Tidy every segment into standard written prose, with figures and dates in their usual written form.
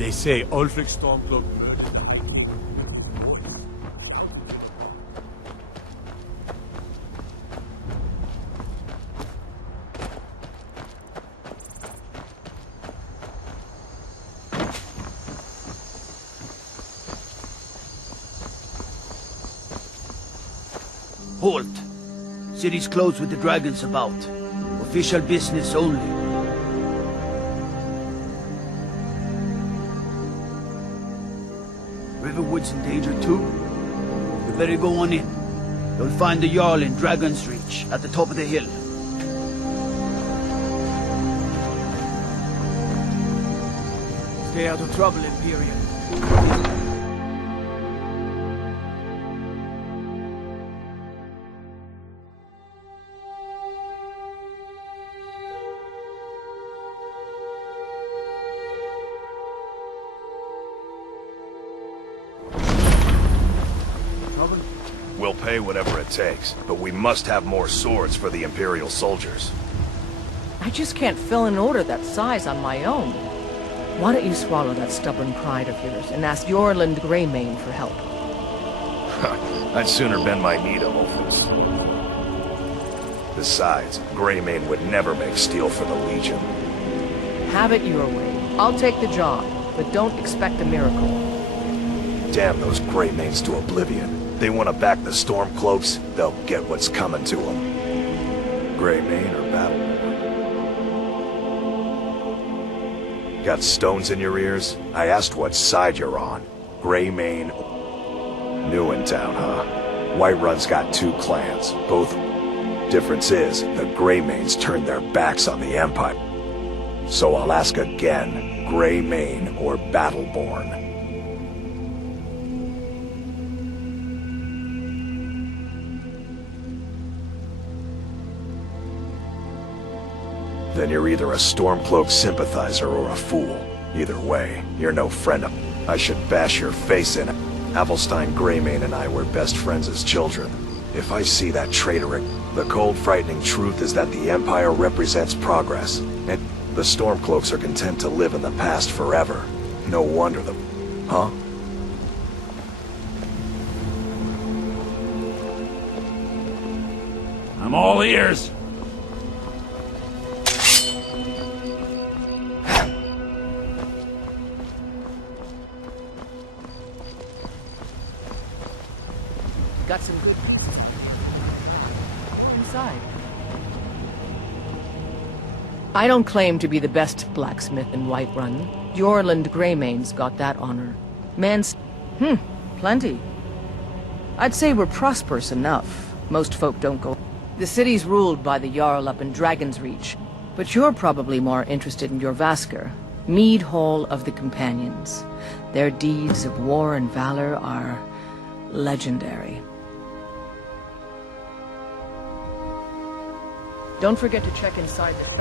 They say Ulfric Stormcloak murdered. Halt! City's closed with the dragons about. Official business only. Riverwood's in danger too? You better go on in. You'll find the Jarl in Dragon's Reach, at the top of the hill. Stay out of trouble, Imperial. We'll pay whatever it takes, but we must have more swords for the Imperial soldiers. I just can't fill an order that size on my own. Why don't you swallow that stubborn pride of yours and ask Yorland Greymane for help? I'd sooner bend my knee to Ulfus. Besides, Greymane would never make steel for the Legion. Have it your way. I'll take the job, but don't expect a miracle. Damn those Greymanes to oblivion. They want to back the Stormcloaks, they'll get what's coming to them. Greymane or Battleborn? Got stones in your ears? I asked what side you're on. Greymane. New in town, huh? Whiterun's got two clans, both. Difference is, the Greymanes turned their backs on the Empire. So I'll ask again, Greymane or Battleborn? Then you're either a Stormcloak sympathizer or a fool. Either way, you're no friend of... I should bash your face in it. Avelstein Greymane and I were best friends as children. If I see that traitor... The cold, frightening truth is that the Empire represents progress, and the Stormcloaks are content to live in the past forever. No wonder the... Huh? I'm all ears. Got some good inside. I don't claim to be the best blacksmith in Whiterun. Yorland Greymane's got that honor. Man's... plenty. I'd say we're prosperous enough. Most folk don't go... The city's ruled by the Jarl up in Dragon's Reach. But you're probably more interested in your Vasker, Mead Hall of the Companions. Their deeds of war and valor are... legendary. Don't forget to check inside the...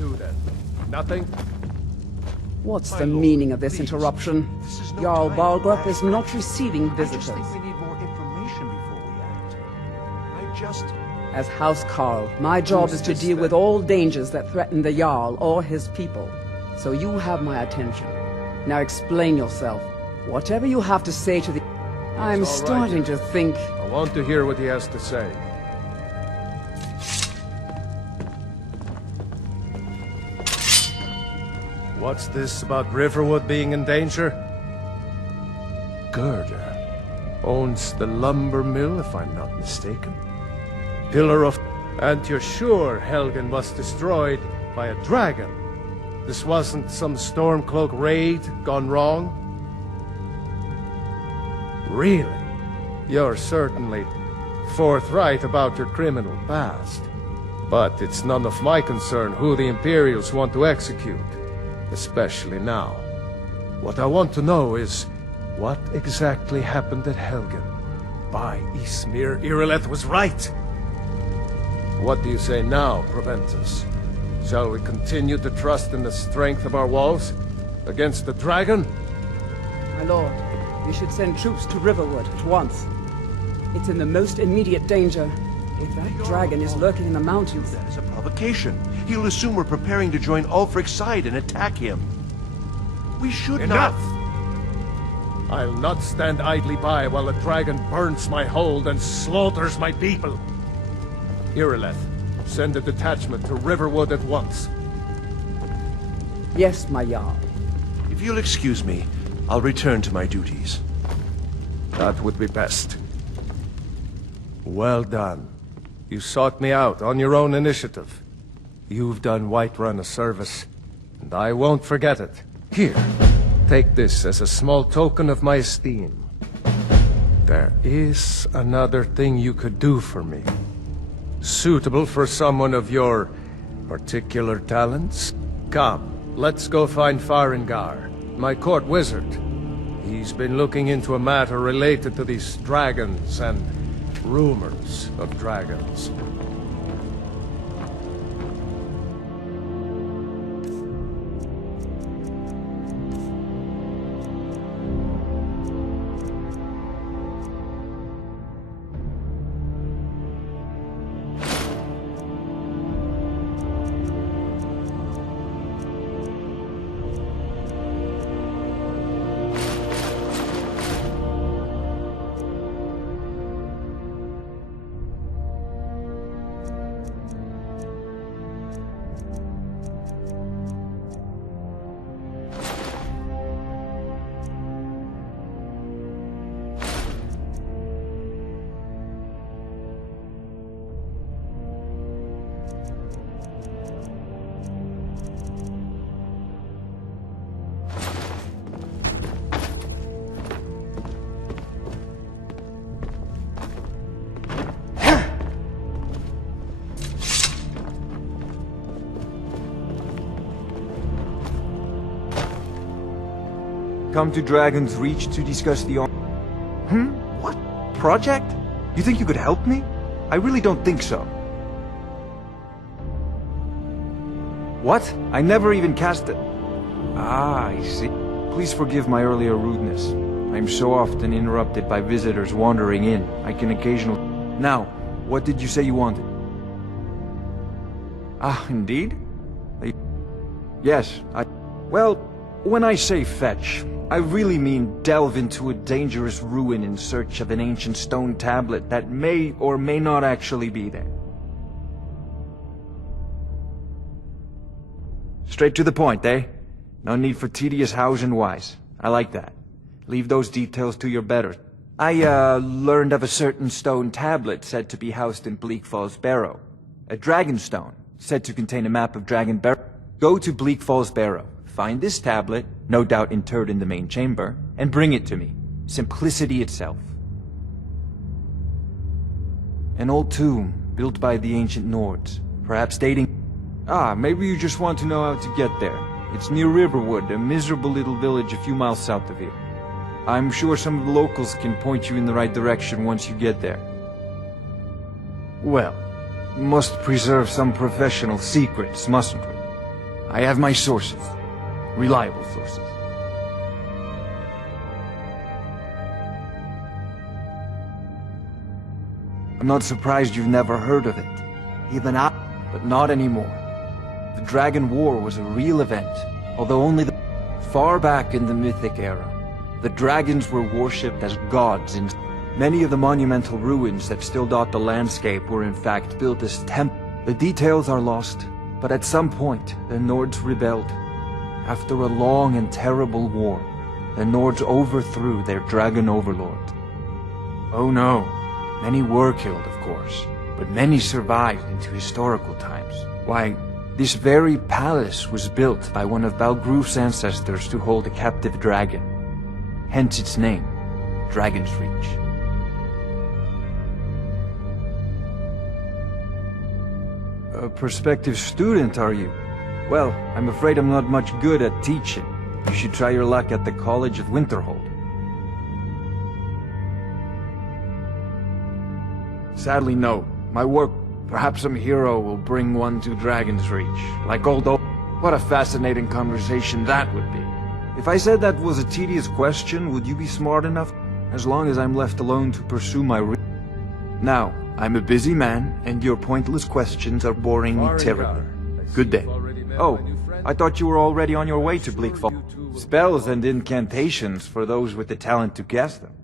do then? Nothing? What's My the lord, meaning of this please. interruption? This is no Jarl time Balgrup for is that. not receiving I visitors. just think we need more information before we act. I just... As House Carl, my job is to deal with all dangers that threaten the Jarl or his people. So you have my attention. Now explain yourself. Whatever you have to say to the... I'm all right. starting to think... I want to hear what he has to say. What's this about Riverwood being in danger? Gerda owns the lumber mill, if I'm not mistaken. Pillar of... And you're sure Helgen was destroyed by a dragon? This wasn't some Stormcloak raid gone wrong? Really? You're certainly forthright about your criminal past. But it's none of my concern who the Imperials want to execute, especially now. What I want to know is, what exactly happened at Helgen? By Ysmir, Irileth was right! What do you say now, Proventus? Shall we continue to trust in the strength of our walls? Against the dragon? My lord, we should send troops to Riverwood at once. It's in the most immediate danger. If that dragon is lurking in the mountains... That is a provocation. He'll assume we're preparing to join Ulfric's side and attack him. We should Enough! not... I'll not stand idly by while the dragon burns my hold and slaughters my people. Irileth, send a detachment to Riverwood at once. Yes, my Jarl. If you'll excuse me, I'll return to my duties. That would be best. Well done. You sought me out on your own initiative. You've done Whiterun a service, and I won't forget it. Here, take this as a small token of my esteem. There is another thing you could do for me. Suitable for someone of your particular talents? Come, let's go find Farengar, my court wizard. He's been looking into a matter related to these dragons and rumors of dragons. Come to Dragon's Reach to discuss the... What? Project? You think you could help me? I really don't think so. What? I never even cast it. Ah, I see. Please forgive my earlier rudeness. I'm so often interrupted by visitors wandering in. I can occasionally... Now, what did you say you wanted? Ah, indeed? Yes, Well, when I say fetch, I really mean delve into a dangerous ruin in search of an ancient stone tablet that may or may not actually be there. Straight to the point, eh? No need for tedious hows and whys. I like that. Leave those details to your betters. I, learned of a certain stone tablet said to be housed in Bleak Falls Barrow. A dragon stone, said to contain a map of Dragon Barrow. Go to Bleak Falls Barrow. Find this tablet, no doubt interred in the main chamber, and bring it to me. Simplicity itself. An old tomb, built by the ancient Nords, perhaps dating... Ah, maybe you just want to know how to get there. It's near Riverwood, a miserable little village a few miles south of here. I'm sure some of the locals can point you in the right direction once you get there. Well, must preserve some professional secrets, mustn't we? I have my sources. Reliable sources. I'm not surprised you've never heard of it. Even I, but not anymore. The Dragon War was a real event, although only far back in the Mythic era. The dragons were worshipped as gods in many of the monumental ruins that still dot the landscape were in fact built as temples. The details are lost, but at some point, the Nords rebelled. After a long and terrible war, the Nords overthrew their dragon overlord. Oh no, many were killed, of course, but many survived into historical times. Why, this very palace was built by one of Balgruf's ancestors to hold a captive dragon. Hence its name, Dragon's Reach. A prospective student, are you? Well, I'm afraid I'm not much good at teaching. You should try your luck at the College of Winterhold. Sadly, no. My work, perhaps some hero will bring one to Dragon's Reach. Like old What a fascinating conversation that would be. If I said that was a tedious question, would you be smart enough? As long as I'm left alone to pursue my Now, I'm a busy man, and your pointless questions are boring me terribly. Good day. Oh, I thought you were already on your way to Bleakfall. Spells and incantations for those with the talent to cast them.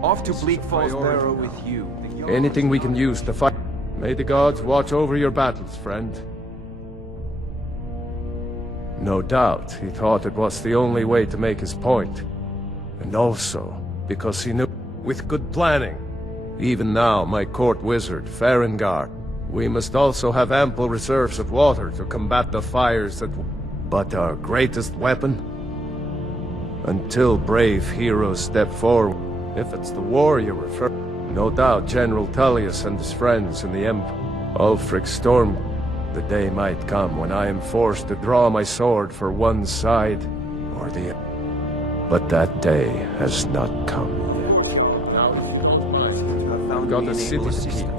Off to Bleak Falls Barrow with you. Anything we can use to fight. May the gods watch over your battles, friend. No doubt, he thought it was the only way to make his point. And also, because he knew, with good planning. Even now, my court wizard, Farengard, we must also have ample reserves of water to combat the fires that... But our greatest weapon? Until brave heroes step forward. If it's the war you refer, no doubt General Tullius and his friends in the Ulfric Storm. The day might come when I am forced to draw my sword for one side or the other. But that day has not come yet. Got a city to keep.